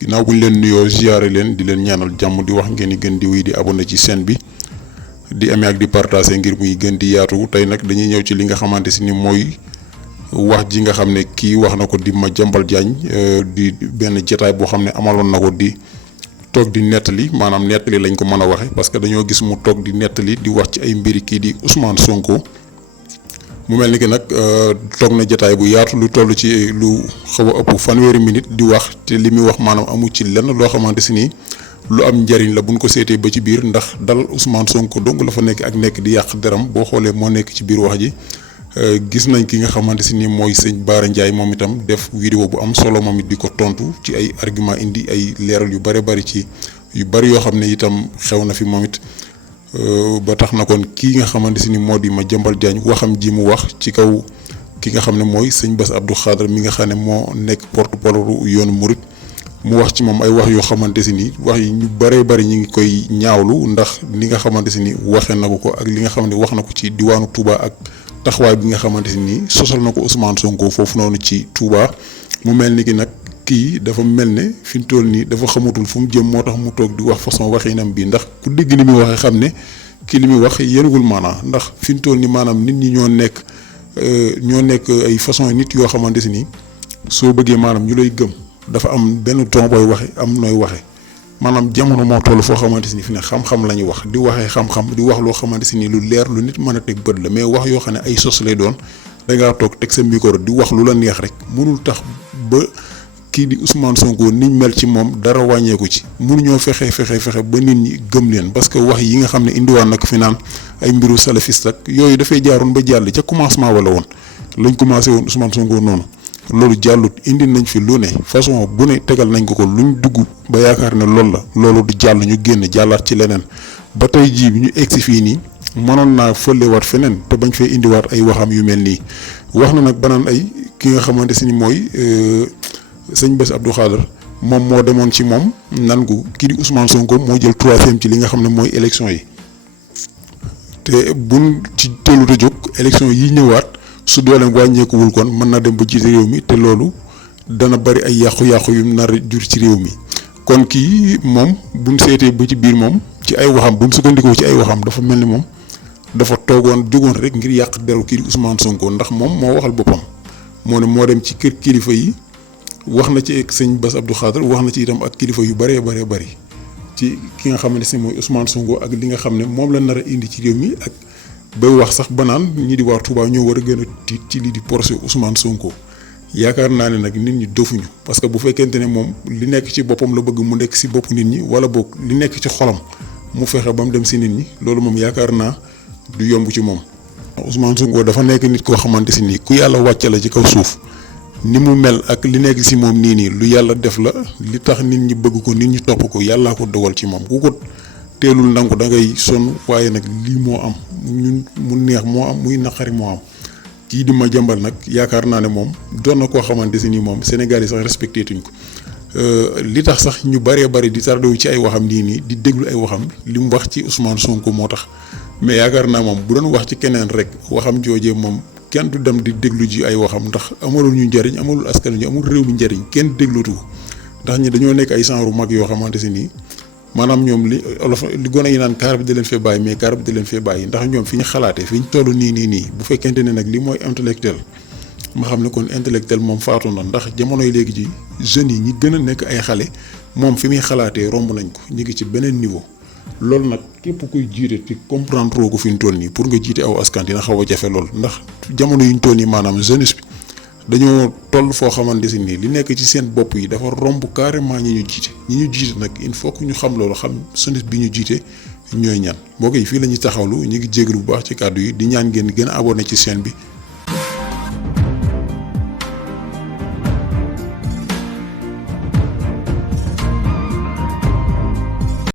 ginnaaw bu ñu leen nuyoo ziyaare leen di leen ñaanal jàmm di wax ngeen di gën di wéy di abonné ci chaîne bi di amee ak di partager ngir muy gën di yaatu tey nag dañuy ñëw ci li nga xamante si ni mooy wax ji nga xam ne kii wax na ko di Madiambal Diagne di benn jotaay boo xam ne amaloon na ko di toog di nettali maanaam nettali lañ ko mën a waxe parce que dañoo gis mu toog di nettali di wax ci ay mbiri kii di Ousmane Sonko mu mel ni que nag toog na jotaay bu yaatu lu toll ci lu xaw a ëpp fanweeri minute di wax te li muy wax maanaam amu ci lenn loo xamante si ni lu am njariñ la buñ ko seetee ba ci biir ndax dal Ousmane Sonko dong la fa nekk ak nekk di yàq deram boo xoolee moo nekk ci biir wax ji. Gis nañ ki nga xamante si ni mooy sëñ Bara Ndiaye moom itam def vidéo bu am solo moom it di ko tontu ci ay argument indi ay leeral yu bare bari ci yu bari yoo xam ne itam xew na fi moom it ba tax na kon kii nga xamante si ni moo di Madiambal Diagne waxam ji mu wax ci kaw ki nga xam ne mooy sëñ Bass Abdou Khadre mi nga xam ne moo nekk porte-parole yoonu murit mu wax ci moom ay wax yoo xamante si ni wax yi ñu bare bari ñu ngi koy ñaawlu ndax li nga xamante si ni waxee na ko ak li nga xam ne wax na ko ci diwaanu Touba ak taxawaay bi nga xamante ni sosal na ko Ousmane Sonko foofu noonu ci Touba mu mel ni ki nag kii dafa mel ne fi mu toll nii dafa xamatul fu mu jëm moo tax mu toog di wax façon waxinam bi ndax ku dégg ni muy waxee xam ne kii li muy wax yéenagul maanaa ndax fi mu toll nii maanaam nit ñi ñoo nekk ay façon nit yoo xamante si ni soo bëggee maanaam ñu lay gëm dafa am benn ton booy waxe am nooy waxe maanaam jamono moo toll foo xamante ni fi ne xam-xam la ñuy wax di waxee xam-xam di wax loo xamante si ni lu leer lu nit mën a teg bët la mais wax yoo xam ne ay sos lay doon dangaa toog teg sa micro di wax lu la neex rek mënul tax ba kii di Ousmane Sonko niñ mel ci moom dara wàññeeku ci mënuñoo fexe ba nit ñi gëm leen parce que wax yi nga xam ne indiwaan nag fi naan ay mbiru salafiste ak yooyu dafay jaaroon ba jàll ca commencement wala woon lañ commencé woon Ousmane Sonko noonu. loolu jàllut indi nañ fi lu ne façon bu ne tegal nañ ko luñ dugg ba yaakaar ne loolu la loolu du jàll ñu génn jàllaat ci leneen ba tey jii bi ñu egsi fii nii mënoon naa fëlewaat feneen te bañ fee indiwaat ay waxam yu mel nii wax na nag banaan ay ki nga xamante si ni mooy sëñ Bass Abdou Khadre moom moo demoon ci moom nan gu kii di Ousmane Sonko moo jël 3e ci li nga xam ne mooy élection yi te buñ ci teelut a jóg élection yi ñëwaat. su dooleem wàññeekuwul kon mën na dem ba jiite réew mi te loolu dana bari ay yàqu-yàqu yu nar jur ci réew mi kon kii moom buñ seetee ba ci biir moom ci ay waxam buñ sukkandikoo ci ay waxam dafa mel ni moom dafa jógoon rek ngir yàq deru kii Ousmane Sonko ndax moom moo waxal boppam moo ne moo dem ci kër kilifa yi wax na ci ak sëñ Bass Abdou Khadre wax na ci itam ak kilifa yu bari ci ki nga xamante ne mooy Ousmane Sonko ak li nga xam ne moom la nar a indi ci réew mi ak. bay wax sax ba naan ñi di waa Touba ñoo war a gën a tiit ci lii di procès Ousmane Sonko yaakaar naa ne nag nit ñi dofuñu parce que bu fekkente ne moom li nekk ci boppam la bëgg mu nekk si bopp nit ñi wala boog li nekk ci xolam mu fexe ba mu dem si nit ñi loolu moom yaakaar naa du yomb ci moom. Ousmane Sonko dafa nekk nit koo xamante si nii ku yàlla wàcce la ci kaw suuf ni mu mel ak li nekk si moom nii lu yàlla def la li tax nit ñi bëgg ko nit ñi topp ko yàllaa ko dogal ci moom ku ko teelul nangu da ngay sonn waaye nag lii moo am ñun mu neex moo am muy naqari moo am kii di Madiambal nag yaakaar naa ne moom doon na koo xamante si ni moom Sénégal yi sax respecté tuñ ko li tax sax ñu bëree bëri di tardé wu ci ay waxam nii di déglu ay waxam li mu wax ci Ousmane Sonko moo tax mais yaakaar naa moom bu doon wax ci keneen rek waxam joojee moom kenn du dem di déglu ji ay waxam ndax amalul ñu njëriñ amalul askan ñu amul réew mi njëriñ kenn déglootu ko ndax ñi dañoo nekk ay genre mag yoo xamante si nii. maanaam ñoom li gone yi naan kaar bi da leen fee bàyyi mais kaar bi da leen fee bàyyi ndax ñoom fi ñu xalaatee fi ñu toll nii bu fekkente ne nag li mooy intellectuel ma xam ne kon intellectuel moom faatu na ndax jamono yi léegi ji jeunes yi ñi gën a nekk ay xale moom fi muy xalaatee romb nañ ko ñu ngi ci beneen niveau loolu nag képp kuy jiite te comprendre ko fi ñu toll nii pour nga jiite aw askan dina xaw a jafe lool ndax jamono yi ñu toll nii maanaam jeunesse bi dañoo toll foo xamante si nii li nekk ci seen bopp yi dafa romb carrément ñi ñu jiite nag il faut que ñu xam loolu xam jeunesse bi ñu jiite ñooy ñan mbokk yi fii la ñuy taxawlu ñu ngi jégalu bu baax ci kàddu yi di ñaan ngeen gën a abonné ci chaîne bi